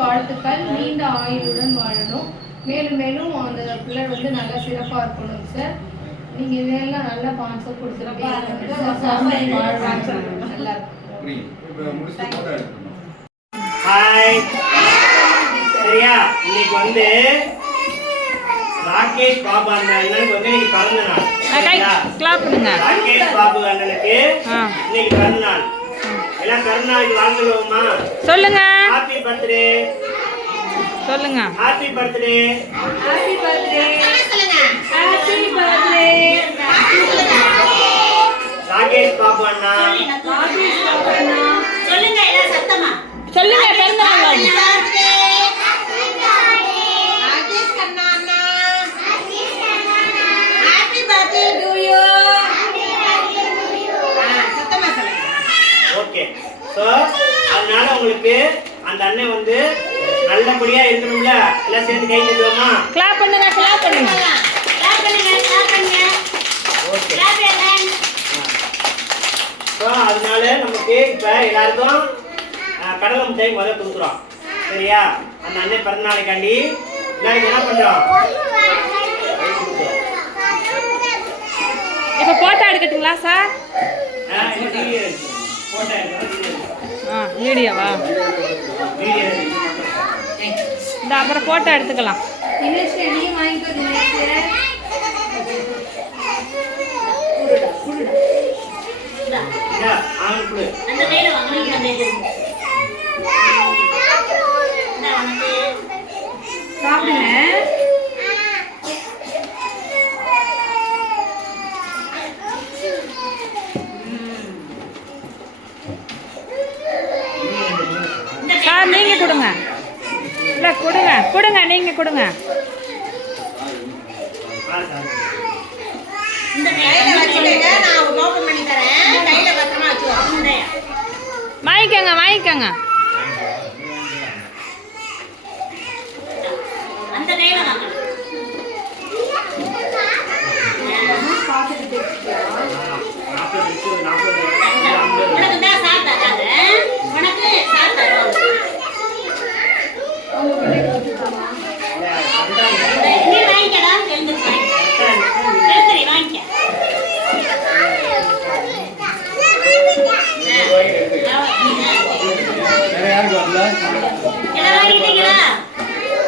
வாழ்த்துக்கள். நீண்ட ஆயுளுடன் வாழணும். மேலும் மேலும் அந்த பிள்ளை வந்து நல்லா சிறப்பாக இருக்கணும் சார். நீங்க இதெல்லாம் நல்ல கான்செப்ட் கொடுத்துருக்கீங்க. நல்லா ஹாய். சரியா, இன்னைக்கு வந்து ராகேஷ் பாபு அண்ணனுக்கு வந்து இன்னைக்கு பிறந்த நாள். ராகேஷ் பாபு அண்ணனுக்கு இன்னைக்கு பிறந்த நாள். எல்லாம் பிறந்த நாளைக்கு வாழ்ந்துருவோமா? சொல்லுங்க. ஹாப்பி பர்த்டே சொல்லுங்க. Happy birthday. Happy birthday. Happy birthday. Rakesh Babu அண்ணா. ராகேஷ் பாபு அண்ணா. சொல்லுங்க எல்லாம் சத்தமா. சொல்லுங்க பிறந்த நாள் வாழ்த்து. ராகேஷ் அண்ணா அண்ணா. Happy birthday to you. சத்தமா சொல்லுங்க. ஓகே. சோ அதனால உங்களுக்கு அந்த அண்ணன் வந்து நல்லபடியா இருக்கணும்ல. எல்லாம் சேர்ந்து கை தட்டுவோமா? கிளாப் பண்ணுங்க. கிளாப் பண்ணுங்க. கிளாப் பண்ணுங்க. கிளாப் பண்ணுங்க. ஓகே. கிளாப் எல்லாம். சோ அதனால நமக்கு இப்ப எல்லாருக்கும் கடலை மிட்டாய் முதல்ல கொடுக்குறோம். சரியா, அந்த அண்ணன் பிறந்த நாளைக்காண்டி எல்லாரும் என்ன பண்றோம்? இப்போ போட்டோ எடுக்கட்டுங்களா சார்? போட்டோ வீடியோவா? வீடியோ இந்த அப்புறம் போட்டோ எடுத்துக்கலாம். தினேஷ் நீ வாங்கிக்கோ. தினேஷ் அந்த கையில வாங்குறீங்க. அந்த இது சாப்பிடுங்க. சார் நீங்க கொடுங்க. இல்ல கொடுங்க. கொடுங்க நீங்க கொடுங்க. இந்த கையில வச்சிடுங்க. நான் ஓபன் பண்ணி தரேன். கையில பத்திரமா வச்சுக்கோ. வாங்கிக்கோங்க. வாங்கிக்கோங்க. அந்த கையில வாங்க. உனக்கு தான் சார் தராங்க. உனக்கு சார் தருவாங்க. நீ வாங்கிக்கடா. எழுந்துரு. எழுந்துரு வாங்கிக்க. எல்லாம் வாங்கிட்டீங்களா?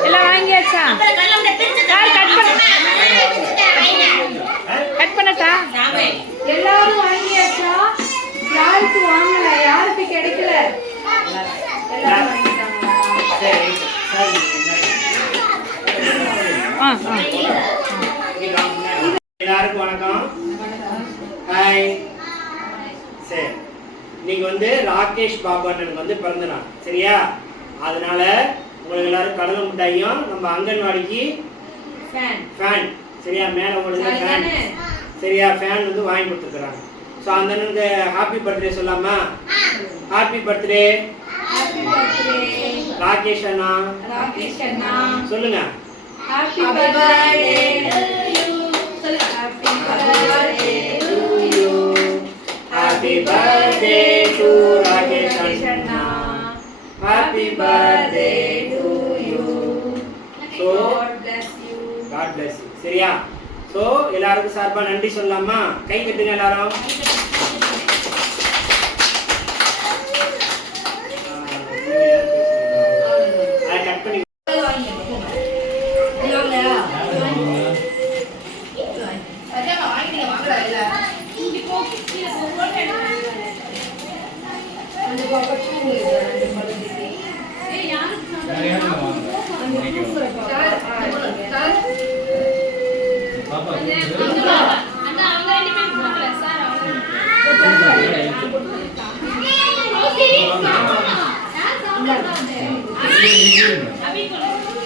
எல்லாம் வாங்கியாச்சா? அப்புறம் கல்லம் பிரிச்சு சார் கட் பண்ண. கட் பண்ணட்டா? எல்லாரும் வாங்கியாச்சா? யாருக்கு வாங்கல? யாருக்கு கிடைக்கல? எல்லாரும் வாங்கிட்டாங்களா? சரி. எல்லாருக்கும் வணக்கம். ஹாய். சரி, இன்னைக்கு வந்து ராகேஷ் பாபு அண்ணனுக்கு வந்து பிறந்த நாள். சரியா, அதனால உங்களுக்கு எல்லாரும் கடலை மிட்டாயும் நம்ம அங்கன்வாடிக்கு ஃபேன். சரியா, மேலே ஓடுது ஃபேன். சரியா, ஃபேன் வந்து வாங்கி கொடுத்துருக்குறாங்க. ஸோ அந்த அண்ணனுக்கு ஹாப்பி பர்த்டே சொல்லாமா? ஹாப்பி பர்த்டே ராகேஷ் அண்ணா. ராகேஷ் அண்ணா சொல்லுங்க. Happy birthday to you. சொல்லுங்க. Happy birthday to you. Happy birthday to Rakesh அண்ணா. Happy birthday to you. So God bless you. சரியா, ஸோ எல்லாருக்கும் சார்பாக நன்றி சொல்லலாமா? கை கட்டுங்க எல்லாரும். கட் பண்ணி வாங்கிட்டு வாங்கல.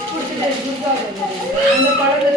கொடுத்துட்டு அந்த பழத்தை